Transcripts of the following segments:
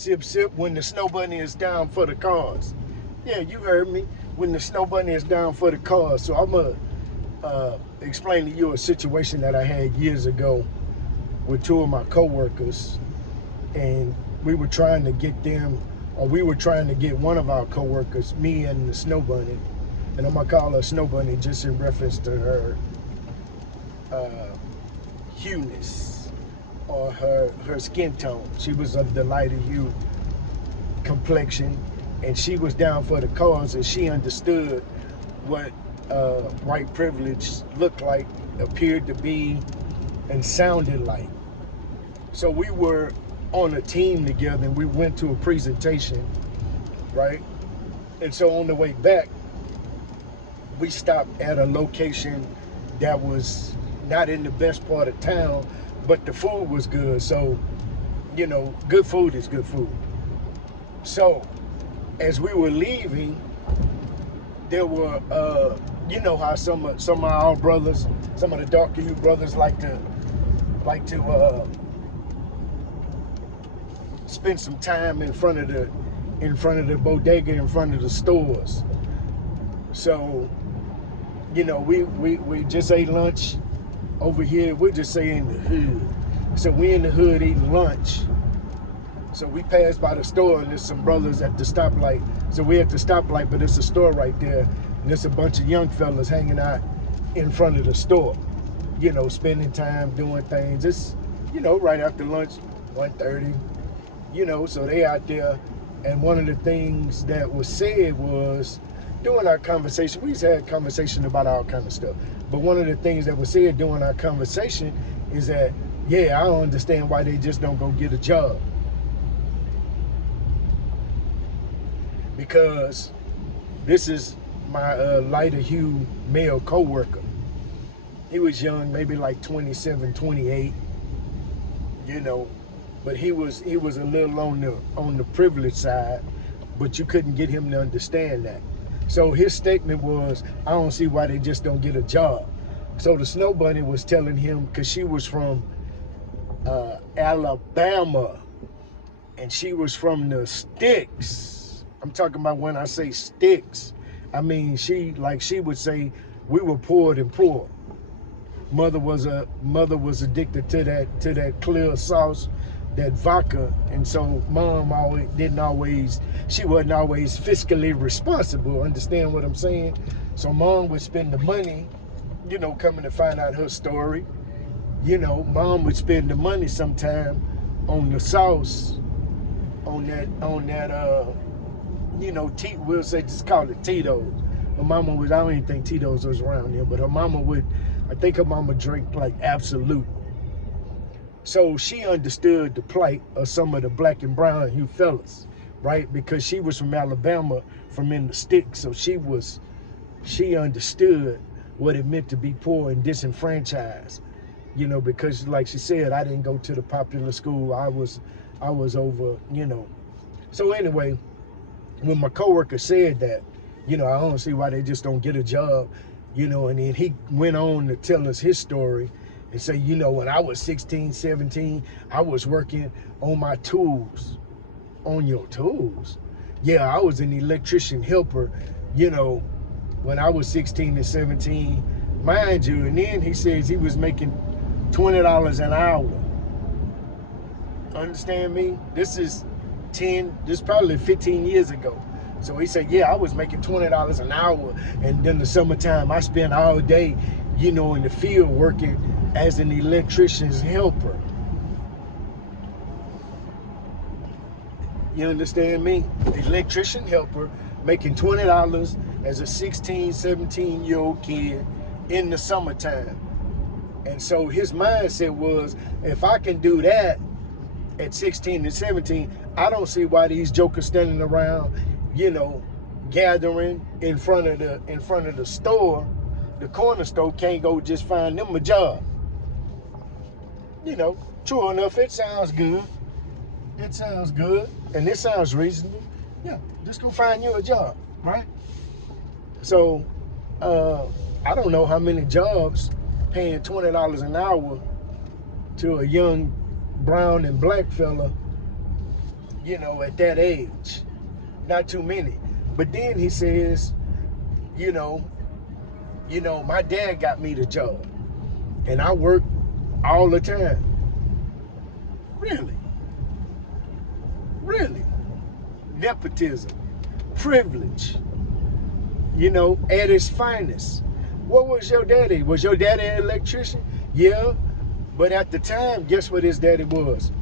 Sip, sip when the snow bunny is down for the cause. Yeah, you heard me. When the snow bunny is down for the cause. So I'm going to explain to you a situation that I had years ago with two of my coworkers. And we were trying to get them, or we were trying to get one of our coworkers, me and the snow bunny. And I'm going to call her Snow Bunny just in reference to her uh, hueness or her skin tone. She was of the lighter hue complexion, and she was down for the cause, and she understood what white privilege looked like, appeared to be, and sounded like. So we were on a team together, and we went to a presentation, right? And so on the way back, we stopped at a location that was not in the best part of town, but the food was good. So, good food is good food. So, as we were leaving, there were, how some of our brothers, some of the darker hue brothers like to spend some time in front of the bodega, in front of the stores. So, we just ate lunch over here. We're just saying the hood. So we in the hood eating lunch. So we passed by the store, and there's some brothers at the stoplight. So we at the stoplight, but there's a store right there, and there's a bunch of young fellas hanging out in front of the store, spending time doing things. It's, right after lunch, 1:30, so they out there. And one of the things that was said was, during our conversation, we used to have a conversation about all kind of stuff. But one of the things that was said during our conversation is that, yeah, I don't understand why they just don't go get a job. Because this is my lighter hue male coworker. He was young, maybe like 27, 28, but he was a little on the privileged side, but you couldn't get him to understand that. So his statement was, I don't see why they just don't get a job. So the Snow Bunny was telling him, because she was from Alabama, and she was from the sticks. I'm talking about, when I say sticks, I mean she would say, we were poor and poor. Mother was addicted to that clear sauce, that vodka, and so mom she wasn't always fiscally responsible. Understand what I'm saying? So mom would spend the money, coming to find out her story. Mom would spend the money sometime on the sauce, on that we'll say, just call it Tito's. Her mama I don't even think Tito's was around there, but her mama would, I think her mama drank like Absolute. So she understood the plight of some of the black and brown hue fellas, right? Because she was from Alabama, from in the sticks. So she understood what it meant to be poor and disenfranchised, because like she said, I didn't go to the popular school. I was over, So anyway, when my coworker said that, I don't see why they just don't get a job, and then he went on to tell us his story and say, when I was 16, 17, I was working on my tools. On your tools? Yeah, I was an electrician helper, when I was 16 and 17, mind you. And then he says he was making $20 an hour. Understand me? This is probably 15 years ago. So he said, yeah, I was making $20 an hour. And then the summertime, I spent all day, in the field working as an electrician's helper. You understand me? Electrician helper, making $20 as a 16, 17-year-old kid in the summertime. And so his mindset was, if I can do that at 16 and 17, I don't see why these jokers standing around, gathering in front of the store, the corner store, can't go just find them a job. True enough, it sounds good. It sounds good, and it sounds reasonable. Yeah, just go find you a job, right? So, I don't know how many jobs paying $20 an hour to a young brown and black fella at that age. Not too many. But then he says, you know, my dad got me the job. And I work all the time. Really? Really? Nepotism. Privilege. At its finest. What was your daddy? Was your daddy an electrician? Yeah. But at the time, guess what his daddy was?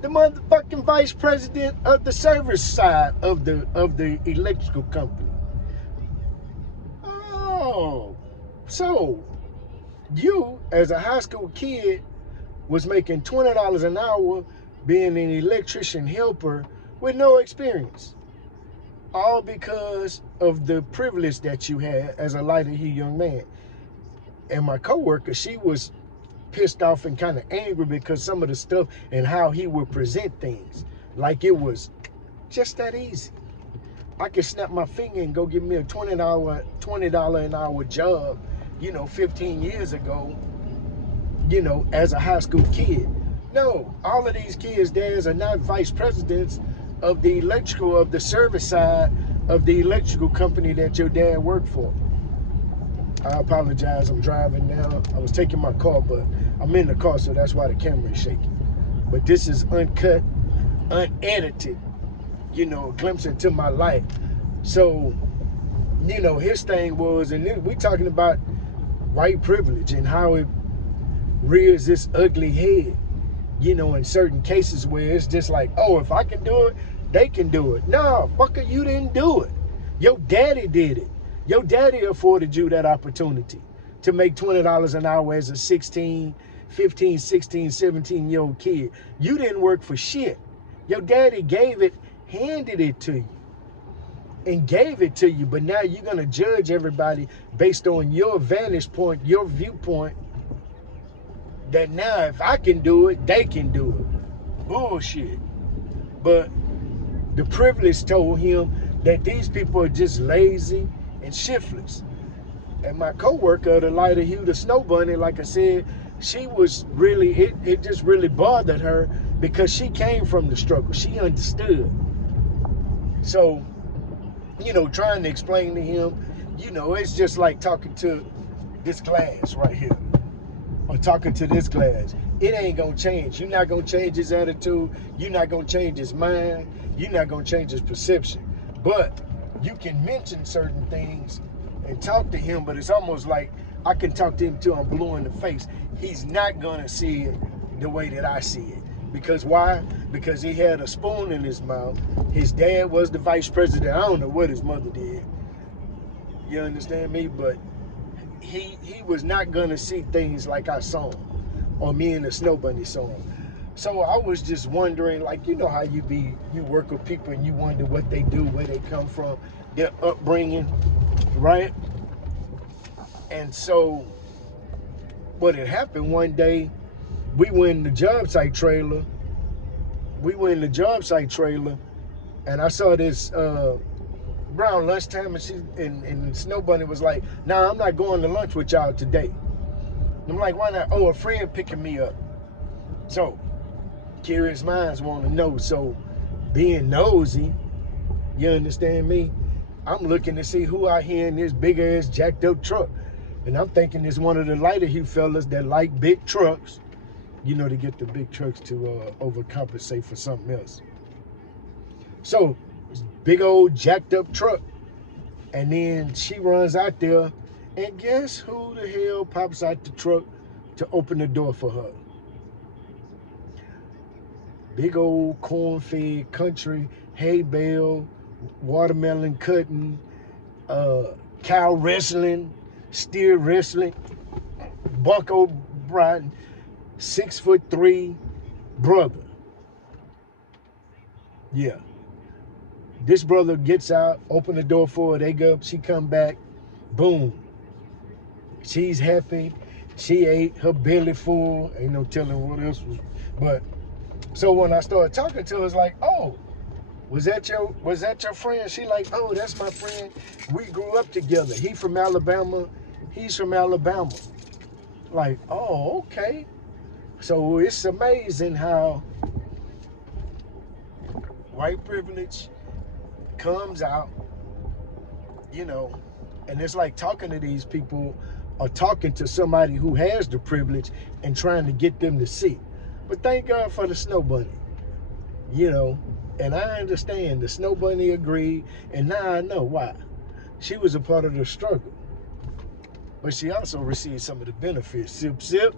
The motherfucking vice president of the service side of the electrical company. Oh, so you as a high school kid was making $20 an hour being an electrician helper with no experience, all because of the privilege that you had as a lighter hue young man. And my coworker, she was pissed off and kind of angry because some of the stuff and how he would present things, like it was just that easy. I could snap my finger and go get me a $20 an hour job, 15 years ago, as a high school kid. No, all of these kids' dads are not vice presidents of the service side of the electrical company that your dad worked for. I apologize, I'm driving now. I was taking my car, but I'm in the car, so that's why the camera is shaking. But this is uncut, unedited, a glimpse into my life. So, his thing was, and then we talking about white privilege and how it rears this ugly head, in certain cases where it's just like, oh, if I can do it, they can do it. No, fucker, you didn't do it. Your daddy did it. Your daddy afforded you that opportunity to make $20 an hour as a 16, 15, 16, 17-year-old kid. You didn't work for shit. Your daddy handed it to you and gave it to you. But now you're going to judge everybody based on your vantage point, your viewpoint, that now if I can do it, they can do it. Bullshit. But the privilege told him that these people are just lazy and shiftless. And my coworker, the lighter hue, the snow bunny, like I said, she was really, it just really bothered her because she came from the struggle. She understood. So, trying to explain to him, it's just like talking to this glass right here, or talking to this glass. It ain't gonna change. You're not gonna change his attitude. You're not gonna change his mind. You're not gonna change his perception. But you can mention certain things and talk to him, but it's almost like I can talk to him till I'm blue in the face. He's not gonna see it the way that I see it. Because why? Because he had a spoon in his mouth. His dad was the vice president. I don't know what his mother did. You understand me? But he was not gonna see things like I saw him, or me and the Snow Bunny saw him. So I was just wondering, like, how you work with people and you wonder what they do, where they come from, their upbringing, right? And so what had happened one day, we went in the job site trailer. And I saw this around lunchtime, and Snow Bunny was like, "Nah, I'm not going to lunch with y'all today." I'm like, "Why not?" "Oh, a friend picking me up." So curious minds want to know. So being nosy, you understand me, I'm looking to see who out here in this big ass jacked up truck. And I'm thinking it's one of the lighter hue fellas that like big trucks, to get the big trucks to overcompensate for something else. So this big old jacked up truck. And then she runs out there, and guess who the hell pops out the truck to open the door for her? Big old corn-fed country, hay bale, watermelon cutting, cow wrestling, steer wrestling, Buck O'Brien, 6'3" brother. Yeah. This brother gets out, open the door for her, they go up, she come back, boom. She's happy, she ate, her belly full, ain't no telling what else was. But so when I started talking to her, it's like, "Oh, was that your friend?" She like, "Oh, that's my friend. We grew up together. He from Alabama, he's from Alabama." Like, "Oh, okay." So it's amazing how white privilege comes out, you know, and it's like talking to these people or talking to somebody who has the privilege and trying to get them to see. But thank God for the snow bunny, you know, and I understand the snow bunny agreed, and now I know why. She was a part of the struggle, but she also received some of the benefits. Sip, sip.